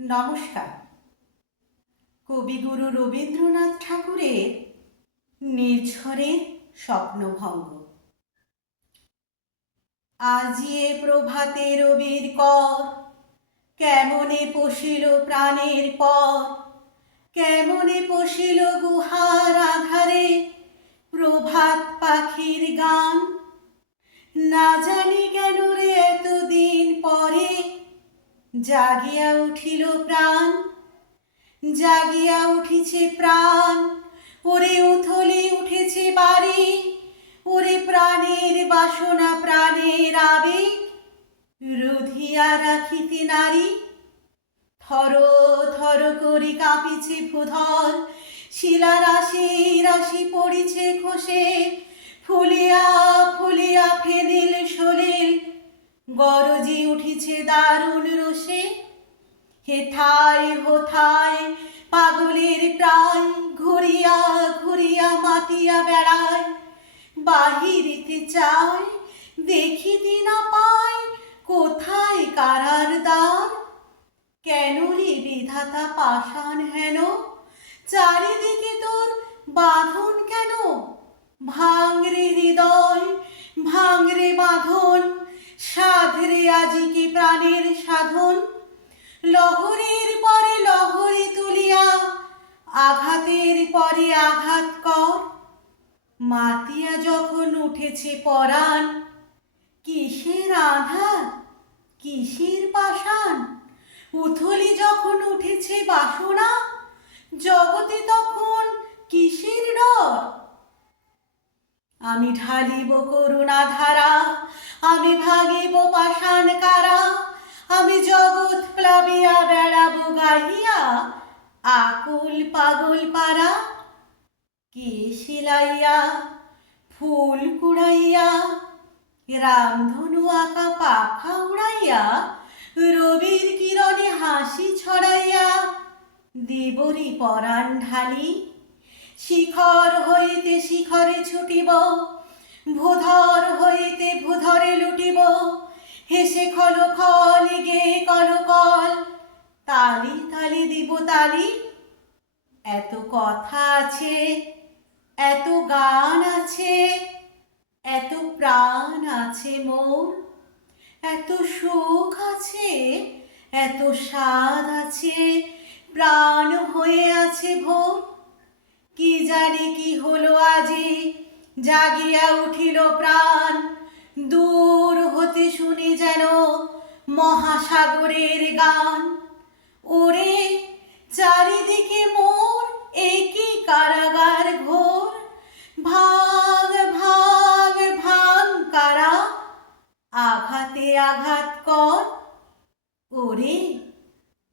নমস্কার। কবিগুরু রবীন্দ্রনাথ ঠাকুরের নির্ঝরের স্বপ্নভঙ্গ। আজি এ প্রভাতে রবির কর, কেমনে পশিল প্রাণের পর, কেমনে পশিল গুহার আধারে প্রভাত পাখির গান। না জানি কেন রে এতদিন পরে জাগিয়া উঠিল প্রাণ, জাগিয়া উঠিছে প্রাণ। ওরে উথলে উঠেছে বাড়ি, ওরে প্রাণের বাসনা প্রাণের আবেগ রুধিয়া রাখিতে নারী। থর থর করে কাঁপিছে ভূধর, শিলা রাশি রাশি পড়িছে খসে, ফুলিয়া ফুলিয়া ফেনিল সলিল গরজি উঠিছে দারুণ রোষে। হেথায় হোথায় পাগলের প্রায় ঘুরিয়া ঘুরিয়া মাতিয়া বেড়ায়। বাহিরিতে চায় দেখিতে না পায় কোথায় কারার দ্বার। কেন রে বিধাতা পাষাণ হেন, চারিদিকে তোর বাঁধন কেন? ভাঙরে হৃদয় ভাঙরে বাঁধন, সাধরে আজিকে প্রাণের সাধন। লহরীর পরে লহরী তুলিয়া আঘাতের পরে আঘাত কর। মাতিয়া যখন উঠেছে পরাণ, কিসের আধার কিসের পাষাণ। উথলি যখন উঠেছে বাসনা, জগতে তখন কিসের ডর। আমি ঢালিব করুণা ধারা, আমি ভাঙিব পাষাণ কারা। আমি জগৎ প্লাবিয়া বেড়াবো গাহিয়া আকুল পাগল পারা। কে শিলাইয়া ফুল কুড়াইয়া, রামধনু আঁকা পাখা উড়াইয়া, রবির কিরণে হাসি ছড়াইয়া দেবরি পরাণ ঢালি। শিখর হইতে শিখরে ছুটিব, ভূধর হইতে ভূধরে লুটিব। হেসে খল খল গে কল কল, তালি তালি দিব তালি। এত কথা আছে, এত গান আছে, এত প্রাণ আছে মোর। এত সুখ আছে, এত স্বাদ আছে, প্রাণ হয়ে আছে ভোর। কি জানি কি হলো আজি, জাগিয়া উঠিল প্রাণ। দূর হতে শুনি যেন মহাসাগরের গান। ওরে চারিদিকে মোর একই কারাগার ঘোর। ভাঙ ভাঙ ভাঙ কারা, আঘাতে আঘাত কর। ওরে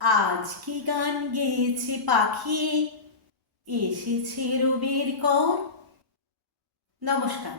আজ কি গান গেয়েছে পাখি, এসেছে রবির কর। নমস্কার।